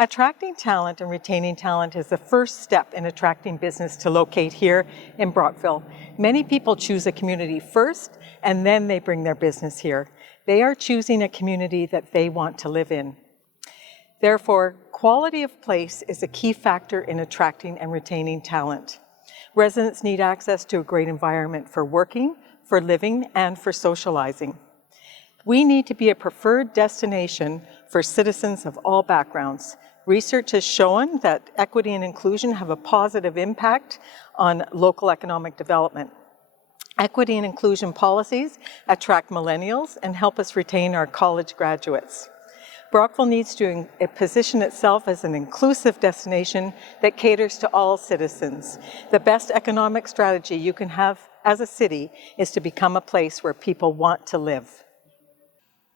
Attracting talent and retaining talent is the first step in attracting business to locate here in Brockville. Many people choose a community first, and then they bring their business here. They are choosing a community that they want to live in. Therefore, quality of place is a key factor in attracting and retaining talent. Residents need access to a great environment for working, for living, and for socializing. We need to be a preferred destination for citizens of all backgrounds. Research has shown that equity and inclusion have a positive impact on local economic development. Equity and inclusion policies attract millennials and help us retain our college graduates. Brockville needs to position itself as an inclusive destination that caters to all citizens. The best economic strategy you can have as a city is to become a place where people want to live.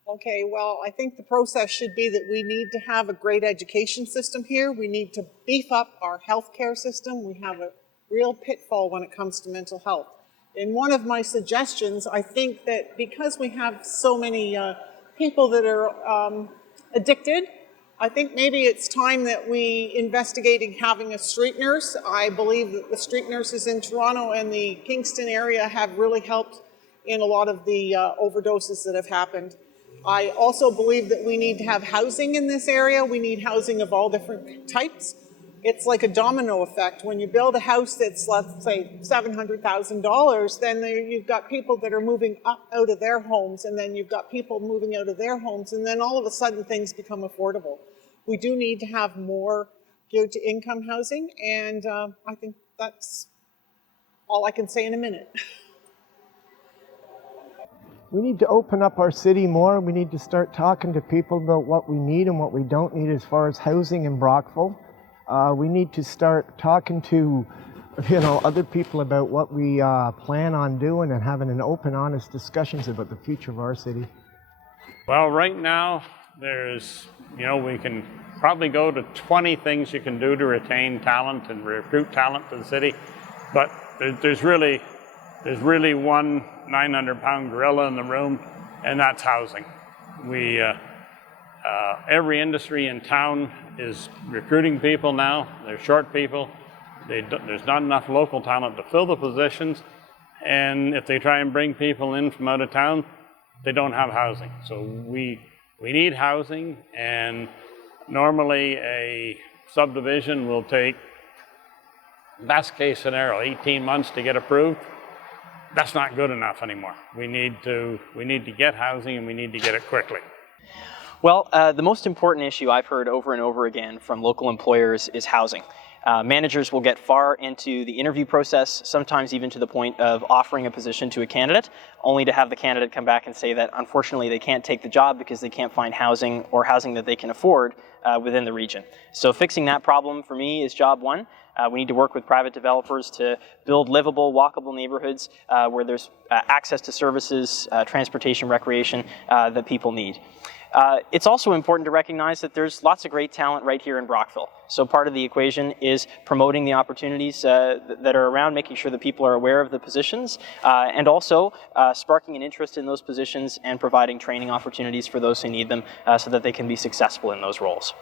Okay, well, I think the process should be that we need to have a great education system here. We need to beef up our healthcare system. We have a real pitfall when it comes to mental health. In one of my suggestions, I think that because we have so many people that are addicted, I think maybe it's time that we investigating having a street nurse. I believe that the street nurses in Toronto and the Kingston area have really helped in a lot of the overdoses that have happened. I also believe that we need to have housing in this area. We need housing of all different types. It's like a domino effect. When you build a house that's, let's say, $700,000, then you've got people that are moving up out of their homes, and then you've got people moving out of their homes, and then all of a sudden things become affordable. We do need to have more geared to income housing, and I think that's all I can say in a minute. We need to open up our city more. We need to start talking to people about what we need and what we don't need as far as housing in Brockville. We need to start talking to, other people about what we plan on doing and having an open, honest discussions about the future of our city. Well, right now, there's, we can probably go to 20 things you can do to retain talent and recruit talent to the city, but there's really one 900-pound gorilla in the room, and that's housing. Every industry in town is recruiting people now. They're short people. There's not enough local talent to fill the positions, and if they try and bring people in from out of town, they don't have housing. So we need housing, and normally a subdivision will take, best case scenario, 18 months to get approved. That's not good enough anymore. We need to get housing, and we need to get it quickly. Well, the most important issue I've heard over and over again from local employers is housing. Managers will get far into the interview process, sometimes even to the point of offering a position to a candidate, only to have the candidate come back and say that unfortunately they can't take the job because they can't find housing or housing that they can afford within the region. So fixing that problem for me is job one. We need to work with private developers to build livable, walkable neighborhoods where there's access to services, transportation, recreation that people need. It's also important to recognize that there's lots of great talent right here in Brockville. So part of the equation is promoting the opportunities that are around, making sure that people are aware of the positions, and also sparking an interest in those positions and providing training opportunities for those who need them so that they can be successful in those roles.